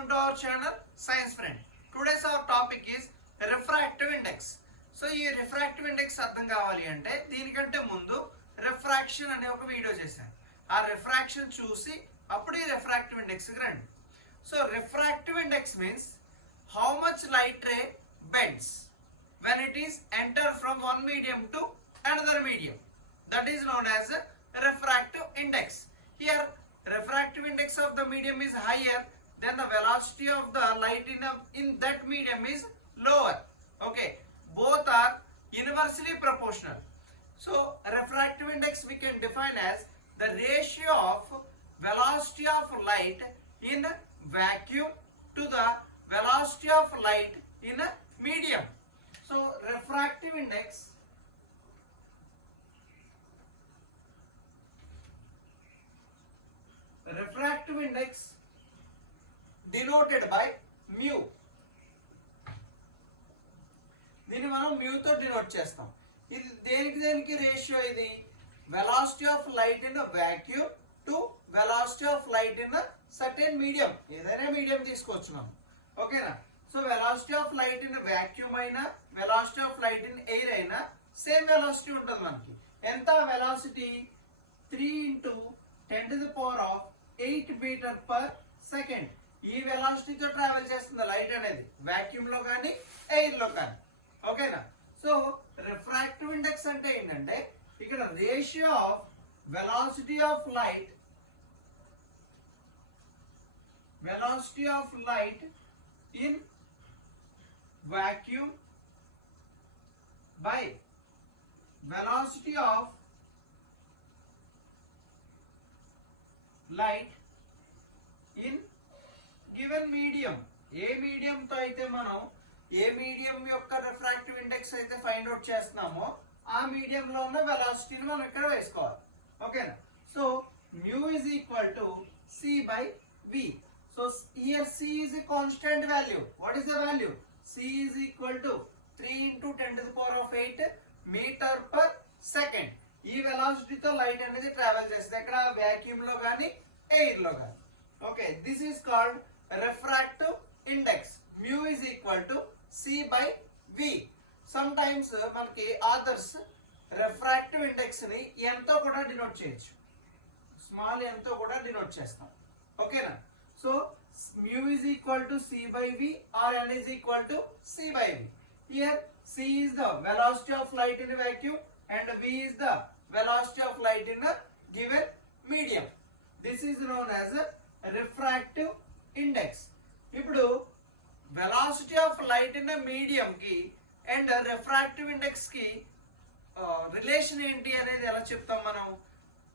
Welcome to our channel Science Friend. Today's our topic is refractive index. So ఈ refractive index అర్థం కావాలి అంటే దీనికంటే ముందు రిఫ్రాక్షన్ అనే ఒక వీడియో చేశాను. ఆ రిఫ్రాక్షన్ చూసి అప్పుడు ఈ refractive index కి రండి. So refractive index means how much light ray bends when it is enter from one medium to another medium. That is known as a refractive index. Here refractive index of the medium is higher, then the velocity of the light in that medium is lower. Okay, both are inversely proportional. So refractive index we can define as the ratio of velocity of light in vacuum to the velocity of light in a medium. So refractive index denoted by mu. దీన్ని మనం mu తో denote చేస్తాం. ఇది దేనికి ratio? ఇది velocity of light in vacuum to velocity of light in certain medium. ఏదైనా medium తీసుకోవచ్చు మనం. ఓకేనా? So velocity of light in vacuum అయినా velocity of light in air అయినా సేమ్ వెలాసిటీ ఉంటుంది మనకి. ఎంత వెలాసిటీ? 3 × 10⁸ metre per second. ఈ వెలాసిటీతో ట్రావెల్ చేస్తుంది లైట్ అనేది వాక్యూమ్ లో కానీ ఎయిర్ లో కానీ. ఓకేనా? సో రిఫ్రాక్టివ్ ఇండెక్స్ అంటే ఏంటంటే ఇక్కడ ratio of velocity of light in vacuum by velocity of light in given medium. A medium తో అయితే మనం ఏ మీడియం యొక్క రిఫ్రాక్టివ్ ఇండెక్స్ అయితే ఫైండ్ అవుట్ చేస్తున్నామో ఆ మీడియం లో ఉన్న వెలాసిటీని మనం ఇక్కడ వేసుకోవాలి. ఓకేనా? So mu is equal to c by v. So here c is a constant value. What is the value? C is equal to 3 × 10⁸ metre per second. ఈ వెలాసిటీతో లైట్ అనేది ట్రావెల్ చేస్తుంది ఇక్కడ వాక్యూమ్ లో కానీ ఎయిర్ లో కానీ. Okay, this is called refractive index. mu is equal to c by v. Some times మనకి ఆథర్స్ రిఫ్రాక్టివ్ ఇండెక్స్ ని n తో కూడా డినోట్ చేయొచ్చు. స్మాల్ n తో కూడా డినోట్ చేస్తాం. ఓకేనా? So mu is equal to c by v or n is equal to c by v. Here c is the velocity of light in a vacuum and v is the velocity of light in a given medium. This is known as a refractive index. ఇప్పుడు velocity of light in a medium కి and refractive index కి relation ఏంటి అనేది ఎలా చెప్తాం మనం?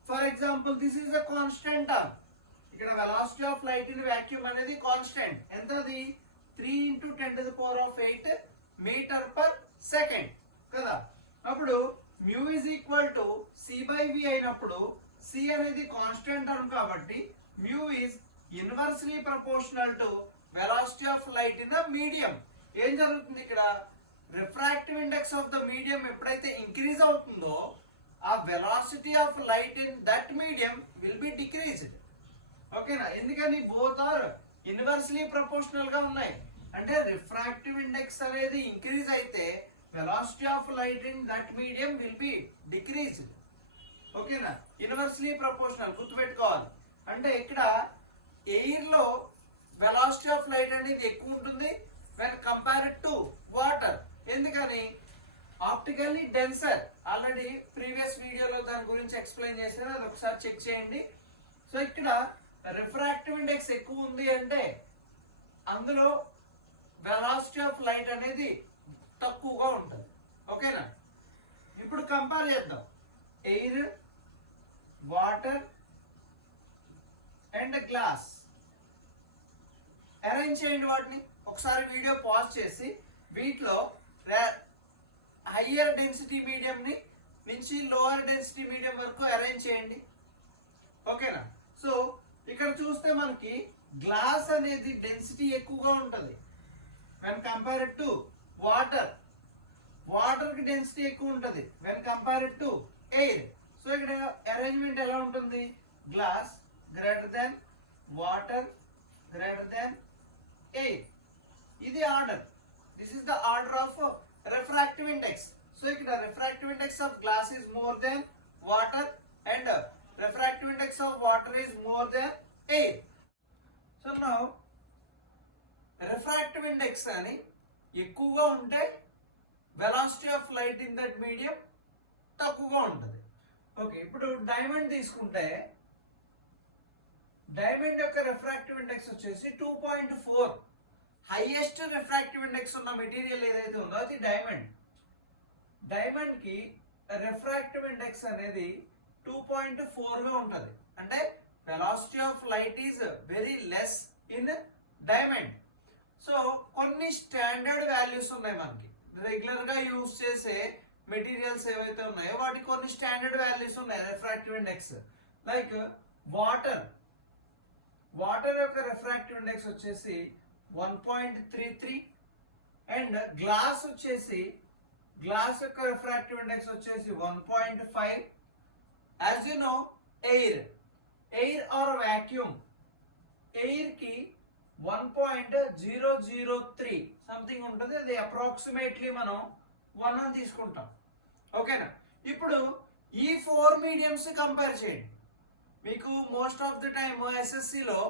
For example this is a constant term. ఇక్కడ velocity of light in vacuum అనేది కాన్స్టెంట్. ఎంతది? 3 × 10⁸ మీటర్ పర్ సెకండ్ కదా. అప్పుడు mu is equal to c by v అయినప్పుడు c అనేది కాన్స్టెంట్ టర్మ్ కాబట్టి mu is inversely proportional to velocity of light in a medium. ఏం జరుగుతుంది ఇక్కడ? Refractive index of the medium ఎప్పుడైతే ఇంక్రీజ్ అవుతుందో ఆ velocity of light in that medium will be decreased. ఓకేనా? ఎందుకని? బోత్ ఆర్ ఇన్వర్స్లీ ప్రపోర్షనల్ గా ఉన్నాయి. అంటే రిఫ్రాక్టివ్ ఇండెక్స్ అనేది ఇంక్రీజ్ అయితే velocity of light in that medium will be decreased. ఓకేనా? ఇన్వర్స్లీ ప్రపోర్షనల్ గుర్తుపెట్టుకోవాలి. అంటే ఇక్కడ ఎయిర్ లో వెలాసిటీ ఆఫ్ లైట్ అనేది ఎక్కువ ఉంటుంది వెన్ కంపేర్డ్ టు వాటర్. ఎందుకని? Optically denser. ఆల్రెడీ ప్రీవియస్ వీడియోలో దాని గురించి ఎక్స్ప్లెయిన్ చేశాను, అది ఒకసారి చెక్ చేయండి. సో ఇక్కడ రిఫ్రాక్టివ్ ఇండెక్స్ ఎక్కువ ఉంది అంటే అందులో వెలాసిటీ ఆఫ్ లైట్ అనేది తక్కువగా ఉంటుంది. ఓకేనా? ఇప్పుడు కంపేర్ చేద్దాం air, water and glass. Arrange చేయండి వాటిని. ఒకసారి వీడియో పాజ్ చేసి వీటిలో హయ్యర్ డెన్సిటీ మీడియం నుంచి లోవర్ డెన్సిటీ మీడియం వరకు అరేంజ్ చేయండి. ఓకేనా? సో ఇక్కడ చూస్తే మనకి గ్లాస్ అనేది డెన్సిటీ ఎక్కువగా ఉంటుంది when compared to water. Water కి డెన్సిటీ ఎక్కువ ఉంటుంది when compared to air. So ఇక్కడ అరేంజ్మెంట్ ఎలా ఉంటుంది? Glass greater than, water greater than, air. ఇది order. This is the order of refractive index. So ఇక్కడ refractive index of glass is more than water and refractive index of water is more than air. So now refractive index అని ఎక్కువగా ఉంటే velocity of light in that medium తక్కువగా ఉంటుంది. Okay, ఇప్పుడు diamond తీసుకుంటే diamond యొక్క refractive index వచ్చేసి 2.4. Highest refractive index ఉన్న మెటీరియల్ ఏదైతే ఉందో అది డైమండ్. డైమండ్ కి రిఫ్రాక్టివ్ ఇండెక్స్ అనేది 2.4 గా ఉంటుంది. అంటే velocity of light is very less in diamond. So కొన్ని స్టాండర్డ్ వాల్యూస్ ఉన్నాయి మనకి. రెగ్యులర్ గా యూజ్ చేసే మెటీరియల్స్ ఏవైతే ఉన్నాయో వాటికి కొన్ని స్టాండర్డ్ వాల్యూస్ ఉన్నాయి రిఫ్రాక్టివ్ ఇండెక్స్. లైక్ వాటర్ యొక్క రిఫ్రాక్టివ్ ఇండెక్స్ వచ్చేసి 1.33 అండ్ గ్లాస్ యొక్క రిఫ్రాక్టివ్ ఇండెక్స్ వచ్చేసి 1.5. As you know air or vacuum, air కి 1.003 సంథింగ్ ఉంటుంది. అది అప్రాక్సిమేట్లీ మనం 1 అని తీసుకుంటాం. ఓకేనా? ఇప్పుడు ఈ 4 మీడియంస్ కంపేర్ చేయండి. మీకు మోస్ట్ ఆఫ్ ది టైమ్ ఎస్ఎస్సిలో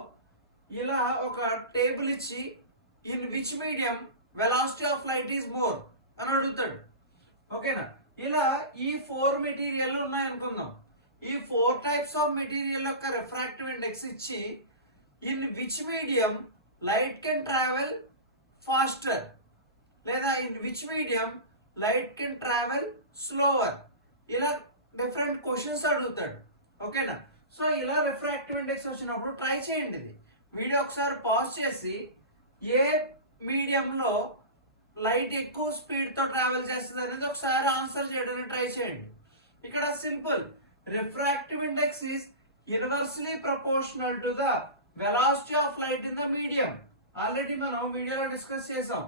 ఇలా ఒక టేబుల్ ఇచ్చి in which medium velocity of light is more అని అడుగుతాడు. ఓకేనా? ఇలా ఈ 4 మెటీరియల్ ఉన్నాయనుకుందాం. ఈ 4 టైప్స్ ఆఫ్ మెటీరియల్ యొక్క రిఫ్రాక్టివ్ ఇండెక్స్ ఇచ్చి in which medium light can travel faster లేదా in which medium light can travel slower, ఇలా డిఫరెంట్ క్వశ్చన్స్ అడుగుతాడు. ఓకేనా? సో ఇలా రిఫ్రాక్టివ్ ఇండెక్స్ వచ్చినప్పుడు ట్రై చేయండి. ఇది వీడియో ఒకసారి పాజ్ చేసి ఏ మీడియంలో లైట్ ఎక్కువ స్పీడ్ తో ట్రావెల్ చేస్తుంది అనేది ఒకసారి ఆన్సర్ చేయడానికి ట్రై చేయండి. ఇక్కడ simple, refractive index is inversely proportional to the velocity of light in the medium. Already మనం వీడియోలో డిస్కస్ చేసాం.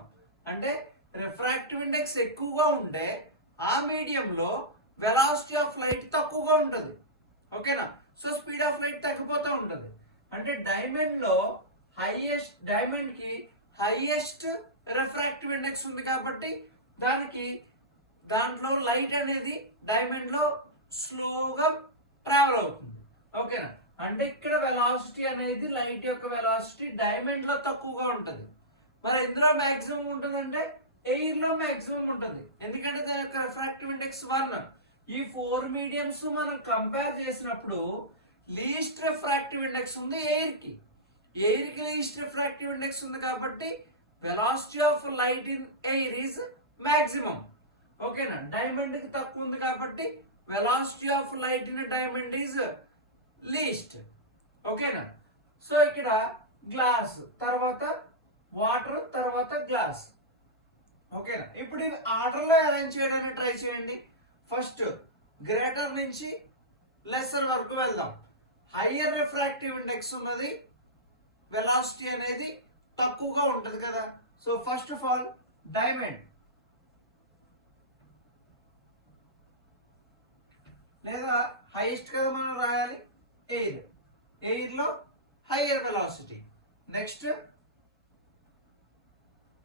అంటే రిఫ్రాక్టివ్ ఇండెక్స్ ఎక్కువగా ఉంటే ఆ మీడియంలో వెలాసిటీ ఆఫ్ లైట్ తక్కువగా ఉంటుంది. ఓకేనా? సో స్పీడ్ ఆఫ్ లైట్ తగ్గిపోతూ ఉంటుంది. అంటే డైమండ్ కి హైయెస్ట్ రిఫ్రాక్టివ్ ఇండెక్స్ ఉంది కాబట్టి దాంట్లో లైట్ అనేది డైమండ్ లో స్లోగా ట్రావెల్ అవుతుంది. ఓకేనా? అంటే ఇక్కడ వెలాసిటీ అనేది లైట్ యొక్క వెలాసిటీ డైమండ్ లో తక్కువగా ఉంటుంది. మరి ఎందులో మాక్సిమం ఉంటుందంటే ఎయిర్ లో మాక్సిమం ఉంటుంది. ఎందుకంటే దాని యొక్క రిఫ్రాక్టివ్ ఇండెక్స్ 1. ఈ 4 మీడియంస్ మనం కంపేర్ చేసినప్పుడు లీస్ట్ రిఫ్రాక్టివ్ ఇండెక్స్ ఉంది ఎయిర్ కి లీస్ట్ రిఫ్రాక్టివ్ ఇండెక్స్ ఉంది కాబట్టి velocity of light in air is maximum. ఓకేనా? డైమండ్ కి తక్కువ ఉంది కాబట్టి velocity of light in diamond is least. ఓకేనా? సో ఇక్కడ గ్లాస్ తర్వాత వాటర్ తర్వాత గ్లాస్. ఓకేనా? ఇప్పుడు ఇవి ఆర్డర్ లో అరేంజ్ చేయడానికి ట్రై చేయండి. ఫస్ట్ గ్రేటర్ నుంచి లెస్సర్ వరకు వెళ్దాం. హయ్యర్ రిఫ్రాక్టివ్ ఇండెక్స్ ఉన్నది, వెలాసిటీ అనేది తక్కువగా ఉంటుంది కదా. So first of all diamond లేదా హైయెస్ట్ కదా మనం రాయాలి. ఎయిర్ లో హయ్యర్ వెలాసిటీ. నెక్స్ట్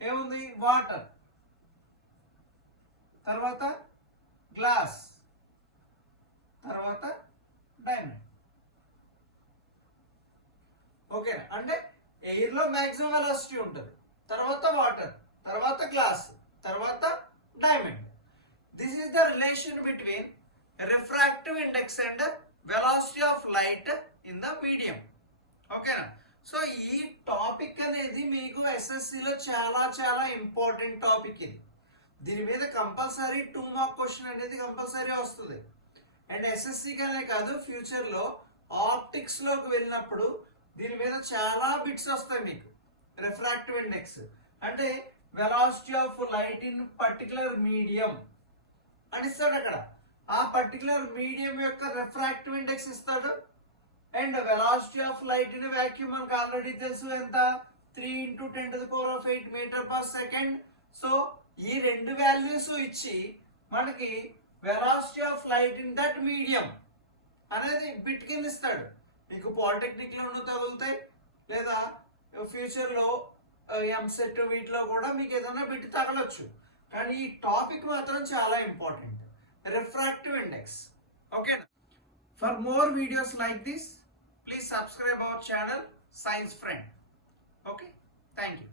ఏముంది? వాటర్, తర్వాత గ్లాస్, తర్వాత డైమండ్. ఓకేనా? అంటే ఎయిర్ లో మాక్సిమం వెలాసిటీ ఉంటుంది, తర్వాత వాటర్, తర్వాత గ్లాస్, తర్వాత diamond. This is the relation between refractive index and velocity of light in the medium. ఓకేనా? సో ఈ టాపిక్ అనేది మీకు ఎస్ఎస్సిలో చాలా చాలా ఇంపార్టెంట్ టాపిక్. ఇది దీని మీద కంపల్సరీ 2 మార్క్ క్వశ్చన్ అనేది కంపల్సరీ వస్తుంది. అండ్ ఎస్ఎస్సిగానే కాదు, ఫ్యూచర్ లో ఆప్టిక్స్ లోకి వెళ్ళినప్పుడు దీని మీద చాలా బిట్స్ వస్తాయి మీకు. రిఫ్రాక్టివ్ ఇండెక్స్ అంటే velocity of light in particular medium అని ఇస్తాడు. అక్కడ ఆ పర్టికులర్ మీడియం యొక్క రిఫ్రాక్టివ్ ఇండెక్స్ ఇస్తాడు. And velocity of light in vacuum మనకు ఆల్రెడీ తెలుసు ఎంత, 3 × 10⁸ మీటర్ పర్ సెకండ్. సో ఈ 2 వాల్యూస్ ఇచ్చి మనకి velocity of light in that medium అనేది బిట్ కింద ఇస్తాడు. మీకు పాలిటెక్నిక్ లో తగులుతాయి లేదా ఫ్యూచర్ లో ఎంసెట్ వీటిలో కూడా మీకు ఏదైనా బిట్ తగలొచ్చు. కానీ ఈ టాపిక్ మాత్రం చాలా ఇంపార్టెంట్, రిఫ్రాక్టివ్ ఇండెక్స్. ఓకేనా? For more videos like this, please subscribe our channel science friend. Okay, thank you.